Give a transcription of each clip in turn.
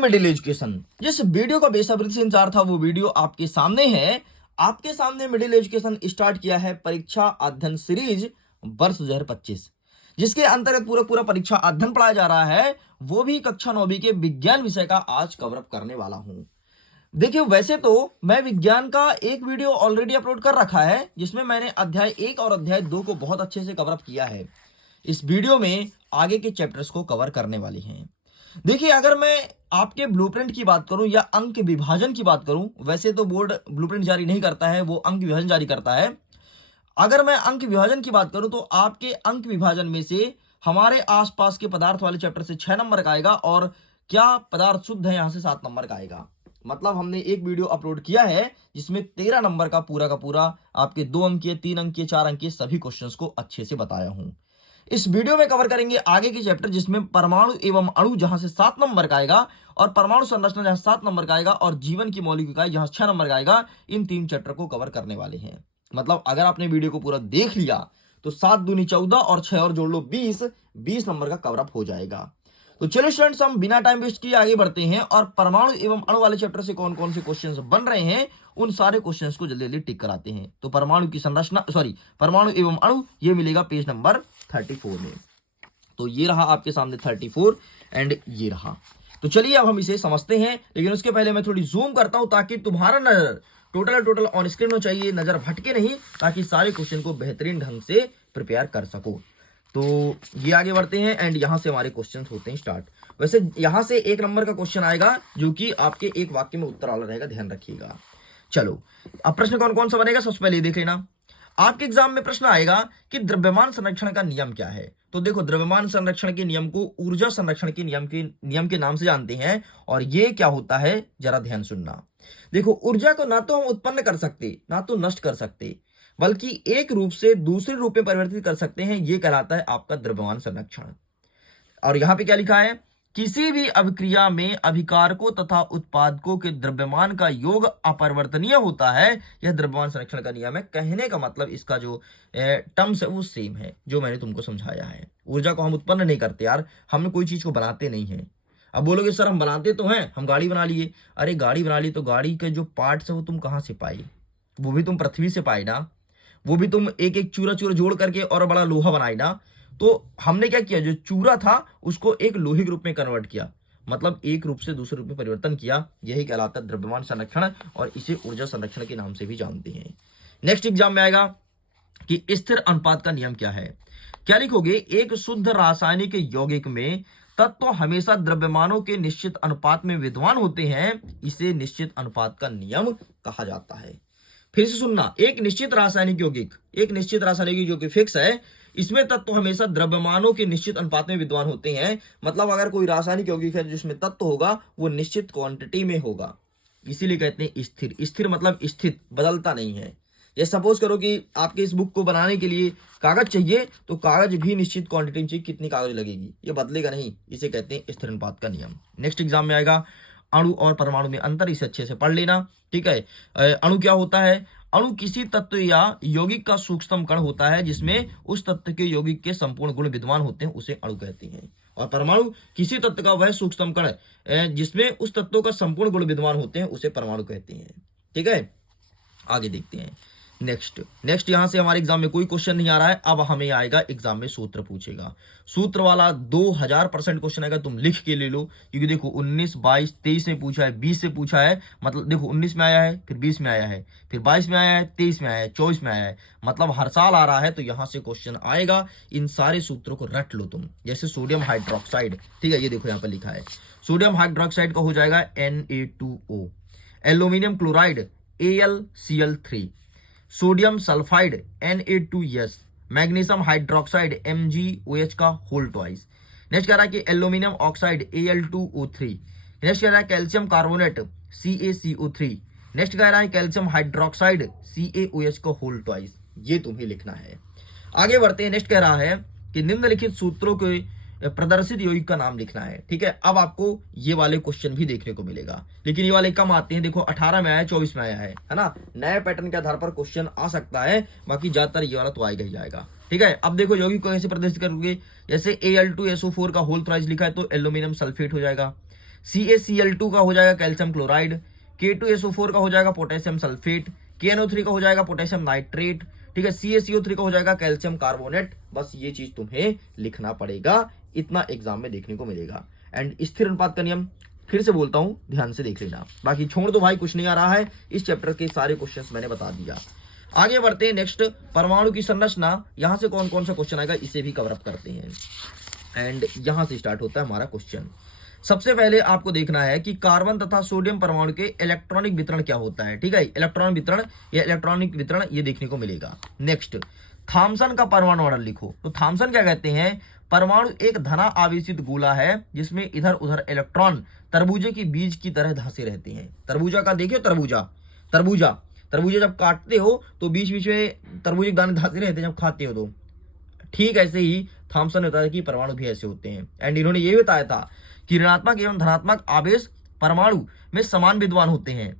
Middle education. जिस video का बेसब्री से इंतजार था वो वीडियो आपके सामने है। आपके सामने मिडिल एजुकेशन स्टार्ट किया है परीक्षा अध्ययन सीरीज वर्ष 2025, जिसके अंतर्गत पूरा पूरा परीक्षा अध्ययन पढ़ाया जा रहा है, वो भी कक्षा 9वीं के विज्ञान विषय का आज कवर अप करने वाला हूं। देखिए, वैसे तो मैं विज्ञान का एक वीडियो ऑलरेडी अपलोड कर रखा है, जिसमें मैंने अध्याय 1 और अध्याय 2 को बहुत अच्छे से कवर अप किया है। इस वीडियो में आगे के चैप्टर्स को कवर करने वाली हैं। देखिए, अगर मैं आपके ब्लूप्रिंट की बात करूं या अंक विभाजन की बात करूं, वैसे तो बोर्ड ब्लूप्रिंट जारी नहीं करता है, वो अंक विभाजन जारी करता है। अगर मैं अंक विभाजन की बात करूं तो आपके अंक विभाजन में से हमारे आसपास के पदार्थ वाले चैप्टर से 6 नंबर का आएगा और क्या पदार्थ शुद्ध है यहां से 7 नंबर का आएगा। मतलब हमने एक वीडियो अपलोड किया है जिसमें 13 नंबर का पूरा आपके 2 अंकीय, 3 अंकीय, 4 अंकीय सभी क्वेश्चंस को अच्छे से बताया हूं। इस वीडियो में कवर करेंगे आगे के चैप्टर, जिसमें परमाणु एवं अणु जहां से 7 नंबर का आएगा और परमाणु संरचना जहां 7 नंबर का आएगा और जीवन की मौलिक इकाई जहां 6 नंबर का आएगा। इन 3 चैप्टर को कवर करने वाले हैं। मतलब अगर आपने वीडियो को पूरा देख लिया तो 7 दूनी 14 और 6 और जोड़ लो 20 नंबर का कवर अप हो जाएगा। तो चलिए स्टूडेंट्स, हम बिना टाइम वेस्ट किए आगे बढ़ते हैं और परमाणु एवं अणु वाले चैप्टर से कौन कौन से क्वेश्चंस बन रहे हैं उन सारे क्वेश्चंस को जल्दी जल्दी टिक कराते हैं। तो परमाणु की संरचना, परमाणु एवं अणु, ये मिलेगा पेज नंबर 34 में। तो ये रहा आपके सामने 34 एंड ये रहा। तो चलिए अब हम इसे समझते हैं, लेकिन उसके पहले मैं थोड़ी जूम करता हूं ताकि तुम्हारा नजर टोटल ऑन स्क्रीन हो चाहिए, नजर भटके नहीं, ताकि सारे क्वेश्चन को बेहतरीन ढंग से प्रिपेयर कर सको। तो ये आगे बढ़ते हैं एंड यहां से हमारे क्वेश्चन होते हैं स्टार्ट। वैसे यहां से 1 नंबर का क्वेश्चन आएगा जो कि आपके एक वाक्य में उत्तर वाला रहेगा, ध्यान रखिएगा। चलो, अब प्रश्न कौन कौन सा बनेगा सबसे पहले देख लेना। आपके एग्जाम में प्रश्न आएगा कि द्रव्यमान संरक्षण का नियम क्या है। तो देखो, द्रव्यमान संरक्षण के नियम को ऊर्जा संरक्षण के नियम के नाम से जानते हैं। और ये क्या होता है जरा ध्यान सुनना। देखो, ऊर्जा को ना तो हम उत्पन्न कर सकते ना तो नष्ट कर सकते, बल्कि एक रूप से दूसरे रूप में परिवर्तित कर सकते हैं। ये कहलाता है आपका द्रव्यमान संरक्षण। और यहां पे क्या लिखा है, किसी भी अभिक्रिया में अभिकारकों तथा उत्पादकों के द्रव्यमान का योग अपरिवर्तनीय होता है। यह द्रव्यमान संरक्षण का नियम है। कहने का मतलब इसका जो टर्म्स है वो सेम है जो मैंने तुमको समझाया है। ऊर्जा को हम उत्पन्न नहीं करते यार, हम कोई चीज को बनाते नहीं है। अब बोलोगे सर हम बनाते तो हैं, हम गाड़ी बना लिए। अरे गाड़ी बना ली तो गाड़ी के जो पार्ट्स है वो तुम कहां से पाए? वो भी तुम पृथ्वी से पाए ना। वो भी तुम एक एक चूरा चूरा जोड़ करके और बड़ा लोहा बनाए ना। तो हमने क्या किया, जो चूरा था उसको एक लोहे के रूप में कन्वर्ट किया, मतलब एक रूप से दूसरे रूप में परिवर्तन किया। यही कहलाता है द्रव्यमान संरक्षण और इसे ऊर्जा संरक्षण के नाम से भी जानते हैं। नेक्स्ट एग्जाम में आएगा कि स्थिर अनुपात का नियम क्या है। क्या लिखोगे, एक शुद्ध रासायनिक यौगिक में तत्व हमेशा द्रव्यमानों के निश्चित अनुपात में विद्यमान होते हैं। इसे निश्चित अनुपात का नियम कहा जाता है। फिर से सुनना, एक निश्चित रासायनिक यौगिक जो कि फिक्स है, इसमें तत्व हमेशा द्रव्यमानों के निश्चित अनुपात में विद्यमान होते हैं। मतलब अगर कोई रासायनिक यौगिक है जिसमें तत्व होगा वो निश्चित क्वांटिटी में होगा, इसीलिए कहते हैं स्थिर। स्थिर मतलब स्थित, बदलता नहीं है। ये सपोज करो कि आपके इस बुक को बनाने के लिए कागज चाहिए, तो कागज भी निश्चित क्वांटिटी में चाहिए। कितनी कागज लगेगी, ये बदलेगा नहीं। इसे कहते हैं स्थिर अनुपात का नियम। नेक्स्ट एग्जाम में आएगा अणु और परमाणु में अंतर, इसे अच्छे से पढ़ लेना, ठीक है। अणु क्या होता है? अणु किसी तत्व या यौगिक का सूक्ष्मतम कण होता है जिसमें उस तत्व के यौगिक के संपूर्ण गुण विद्यमान होते हैं, उसे अणु कहते हैं। और परमाणु किसी तत्व का वह सूक्ष्मतम कण जिसमें उस तत्व का संपूर्ण गुण विद्यमान होते हैं, उसे परमाणु कहते हैं। ठीक है, आगे देखते हैं। नेक्स्ट यहां से हमारे एग्जाम में कोई क्वेश्चन नहीं आ रहा है। अब हमें आएगा एग्जाम में सूत्र पूछेगा। सूत्र वाला 2000% क्वेश्चन आएगा, तुम लिख के ले लो, क्योंकि देखो 19, 22, 23 में पूछा है, 20 से पूछा है। मतलब देखो 19 में आया है, फिर 20 में आया है, फिर 22 में आया है, 23 में आया है, 24 में आया है। मतलब हर साल आ रहा है, तो यहां से क्वेश्चन आएगा। इन सारे सूत्रों को रट लो तुम। जैसे सोडियम हाइड्रोक्साइड, ठीक है, ये देखो यहाँ पर लिखा है, सोडियम हाइड्रोक्साइड का हो जाएगा Na2O। Aluminium chloride AlCl3। Sodium sulphide Na2S। Magnesium hydroxide MgOH का होल ट्वाइस। नेक्स्ट कह रहा है कि एल्यूमिनियम ऑक्साइड Al2O3। नेक्स्ट कह रहा है कैल्शियम कार्बोनेट CaCO3। नेक्स्ट कह रहा है कैल्शियम हाइड्रोक्साइड CaOH का होल ट्वाइस। ये तुम्हें लिखना है। आगे बढ़ते हैं। नेक्स्ट कह रहा है कि निम्नलिखित सूत्रों के प्रदर्शित यौगिक का नाम लिखना है। ठीक है, अब आपको ये वाले क्वेश्चन भी देखने को मिलेगा, लेकिन ये वाले कम आते हैं। देखो 18 में आया है, 24 में आया है ना। नए पैटर्न के आधार पर क्वेश्चन आ सकता है, बाकी ज्यादातर ये वाला तो आएगा ही जाएगा। ठीक है, अब देखो यौगिक को कैसे प्रदर्शित करोगे। जैसे Al2SO4 का होल थ्राइस लिखा है तो एल्यूमिनियम सल्फेट हो जाएगा। CaCl2 का हो जाएगा कैल्शियम क्लोराइड, K2SO4 का हो जाएगा पोटेशियम सल्फेट, KNO3 का हो जाएगा पोटेशियम नाइट्रेट, ठीक है, CaCO3 का हो जाएगा कैल्शियम कार्बोनेट। बस ये चीज तुम्हें लिखना पड़ेगा, इतना एग्जाम में देखने को मिलेगा। एंड स्थिर अनुपात का नियम फिर से बोलता हूं, ध्यान से देख लेना। बाकी छोड़ दो भाई, कुछ नहीं आ रहा है, इस चैप्टर के सारे क्वेश्चंस मैंने बता दिया। आगे बढ़ते हैं नेक्स्ट, परमाणु की संरचना। यहां से कौन कौन सा क्वेश्चन आएगा इसे भी कवर अप करते हैं। एंड यहां से स्टार्ट होता है हमारा क्वेश्चन। सबसे पहले आपको देखना है कि कार्बन तथा सोडियम परमाणु के इलेक्ट्रॉनिक वितरण क्या होता है। ठीक है, इलेक्ट्रॉन वितरण या इलेक्ट्रॉनिक वितरण ये देखने को मिलेगा। नेक्स्ट, थॉमसन का परमाणु मॉडल लिखो। तो थॉमसन क्या कहते हैं, परमाणु एक धना आवेशित गोला है जिसमें इधर उधर इलेक्ट्रॉन तरबूजे की बीज की तरह धंसे रहते हैं। तरबूजा का देखियो, तरबूजा जब काटते हो तो बीच बीच में तरबूजे के दाने धंसे रहते हैं जब खाते हो तो। ठीक ऐसे ही थॉमसन ने बताया कि परमाणु भी ऐसे होते हैं। एंड इन्होंने ये बताया था कि ऋणात्मक एवं धनात्मक आवेश परमाणु में समान विद्वान होते हैं।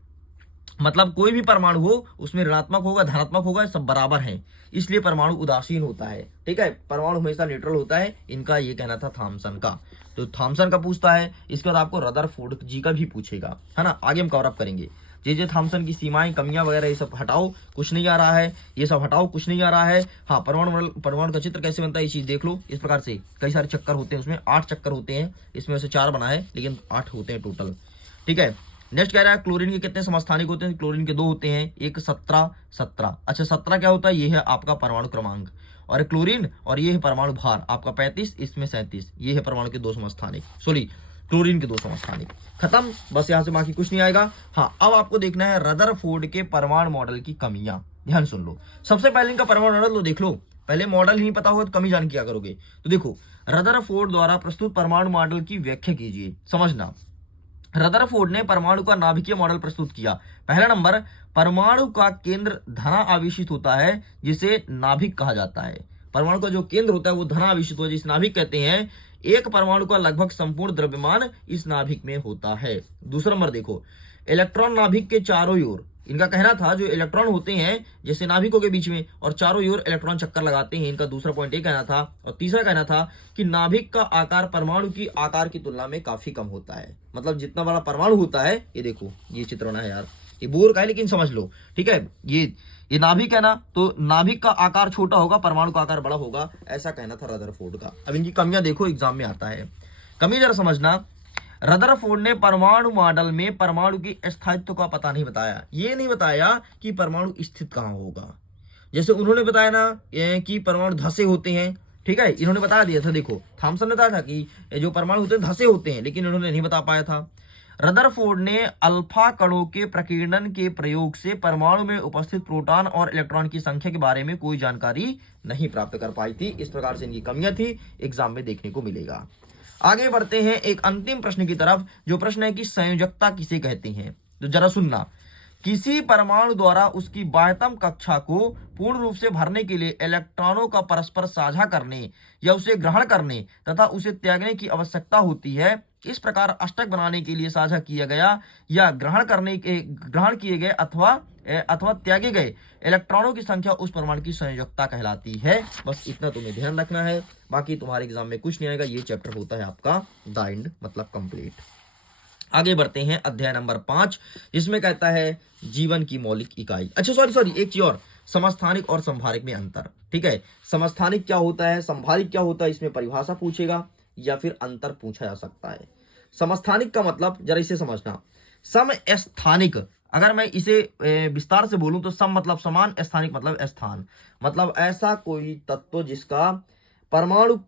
मतलब कोई भी परमाणु हो उसमें ऋणात्मक होगा धनात्मक होगा, सब बराबर हैं, इसलिए परमाणु उदासीन होता है। ठीक है, परमाणु हमेशा न्यूट्रल होता है, इनका ये कहना था थॉमसन का। तो थॉमसन का पूछता है, इसके बाद आपको रदरफोर्ड जी का भी पूछेगा, है ना। आगे हम कवर अप करेंगे। जे थॉमसन की सीमाएं, कमियां वगैरह ये सब हटाओ, कुछ नहीं आ रहा है, ये सब हटाओ, कुछ नहीं आ रहा है। हाँ, परमाणु का चित्र कैसे बनता है ये चीज देख लो। इस प्रकार से कई सारे चक्कर होते हैं, उसमें 8 चक्कर होते हैं, इसमें से 4 बना है लेकिन 8 होते हैं टोटल। ठीक है, नेक्स्ट कह रहा है क्लोरीन के कितने समस्थानिक होते हैं। क्लोरीन के 2 होते हैं, एक 17। अच्छा, 17 क्या होता है, ये है आपका परमाणु क्रमांक, और क्लोरीन, और ये है परमाणु भार आपका 35, इसमें 37। ये है परमाणु के 2 समस्थानिक, सॉरी क्लोरीन के 2 समस्थानिक। खत्म, बस यहां से बाकी कुछ नहीं आएगा। हाँ, अब आपको देखना है रदरफोर्ड के परमाणु मॉडल की कमियां। ध्यान सुन लो, सबसे पहले इनका परमाणु मॉडल तो देख लो। पहले मॉडल ही नहीं पता होगा तो कमी जान किया करोगे। तो देखो, रदरफोर्ड द्वारा प्रस्तुत परमाणु मॉडल की व्याख्या कीजिए। समझना, रदरफोर्ड ने परमाणु का नाभिकीय मॉडल प्रस्तुत किया। पहला नंबर, परमाणु का केंद्र धना आवेशित होता है जिसे नाभिक कहा जाता है। परमाणु का जो केंद्र होता है वो धना आवेशित होता है जिसे नाभिक कहते हैं। एक परमाणु का लगभग संपूर्ण द्रव्यमान इस नाभिक में होता है। दूसरा नंबर देखो, इलेक्ट्रॉन नाभिक के चारों ओर, इनका कहना था जो इलेक्ट्रॉन होते हैं जैसे नाभिकों के बीच में और चारों ओर इलेक्ट्रॉन चक्कर लगाते हैं, इनका दूसरा पॉइंट ये कहना था। और तीसरा कहना था कि नाभिक का आकार परमाणु की आकार की तुलना में काफी कम होता है। मतलब जितना बड़ा परमाणु होता है, ये देखो ये चित्र होना है यार, ये बोर का है लेकिन समझ लो। ठीक है, ये नाभिक है ना, तो नाभिक का आकार छोटा होगा, परमाणु का आकार बड़ा होगा, ऐसा कहना था रदरफोर्ड का। अब इनकी कमियां देखो, एग्जाम में आता है। कमी जरा समझना, रदरफोर्ड ने परमाणु मॉडल में परमाणु की स्थायित्व का पता नहीं बताया। ये नहीं बताया कि परमाणु स्थित कहां होगा। जैसे उन्होंने बताया ना कि परमाणु धसे होते हैं, ठीक है, इन्होंने बता दिया था। देखो, थॉमसन ने बताया था कि जो परमाणु होते हैं धसे होते हैं, लेकिन इन्होंने नहीं बता पाया था। रदरफोर्ड ने अल्फा कणों के प्रकीर्णन के प्रयोग से परमाणु में उपस्थित प्रोटॉन और इलेक्ट्रॉन की संख्या के बारे में कोई जानकारी नहीं प्राप्त कर पाई थी। इस प्रकार से इनकी कमियां थी, एग्जाम में देखने को मिलेगा। आगे बढ़ते हैं एक अंतिम प्रश्न की तरफ, जो प्रश्न है कि संयोजकता किसे कहते हैं। तो जरा सुनना, किसी परमाणु द्वारा उसकी बाह्यतम कक्षा को पूर्ण रूप से भरने के लिए इलेक्ट्रॉनों का परस्पर साझा करने या उसे ग्रहण करने तथा उसे त्यागने की आवश्यकता होती है। इस प्रकार अष्टक बनाने के लिए साझा किया गया या ग्रहण किए गए अथवा त्यागे गए इलेक्ट्रॉनों की संख्या उस परमाणु की संयोजकता कहलाती है। बस इतना तुम्हें ध्यान रखना है, बाकी तुम्हारे एग्जाम में कुछ नहीं आएगा। ये चैप्टर होता है आपका द एंड, मतलब कंप्लीट। आगे बढ़ते हैं अध्याय नंबर 5, जिसमें कहता है जीवन की मौलिक इकाई। अच्छा सॉरी, एक चीज और, समस्थानिक और संभारिक में अंतर। ठीक है, समस्थानिक क्या होता है, संभारिक क्या होता है, इसमें परिभाषा पूछेगा या फिर अंतर पूछा जा सकता है। समस्थानिक का मतलब जरा इसे समझना, समस्थानिक अगर मैं इसे विस्तार से बोलूं तो सम मतलब समान, स्थानिक मतलब स्थान, मतलब ऐसा कोई तत्व जिसका परमाणु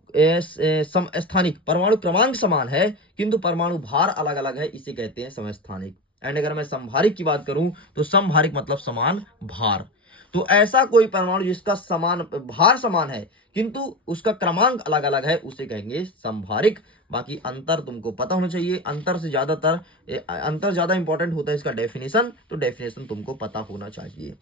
समस्थानिक, परमाणु क्रमांक समान है किंतु परमाणु भार अलग अलग है, इसे कहते हैं समस्थानिक। एंड अगर मैं संभारिक की बात करूं तो संभारिक मतलब समान भार। तो ऐसा कोई परमाणु जिसका समान भार समान है किंतु उसका क्रमांक अलग अलग है, उसे कहेंगे संभारिक। बाकी अंतर तुमको पता होना चाहिए, अंतर ज्यादा इंपॉर्टेंट होता है इसका डेफिनेशन, तो डेफिनेशन तुमको पता होना चाहिए।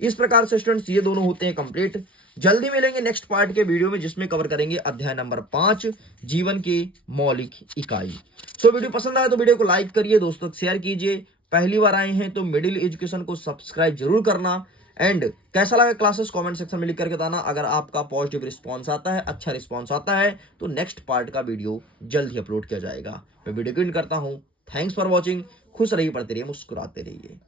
इस प्रकार से स्टूडेंट्स ये दोनों होते हैं कंप्लीट। जल्दी मिलेंगे नेक्स्ट पार्ट के वीडियो में, जिसमें कवर करेंगे अध्याय नंबर 5, जीवन की मौलिक इकाई। सो वीडियो पसंद आया तो वीडियो को लाइक करिए, दोस्तों शेयर कीजिए। पहली बार आए हैं तो मिडिल एजुकेशन को सब्सक्राइब जरूर करना। एंड कैसा लगा क्लासेस कमेंट सेक्शन में लिख करके बताना। अगर आपका पॉजिटिव रिस्पॉन्स आता है, अच्छा रिस्पॉन्स आता है, तो नेक्स्ट पार्ट का वीडियो जल्द ही अपलोड किया जाएगा। मैं वीडियो को एंड करता हूं। Thanks for watching. खुश रहिए, पढ़ते रहिए, मुस्कुराते रहिए।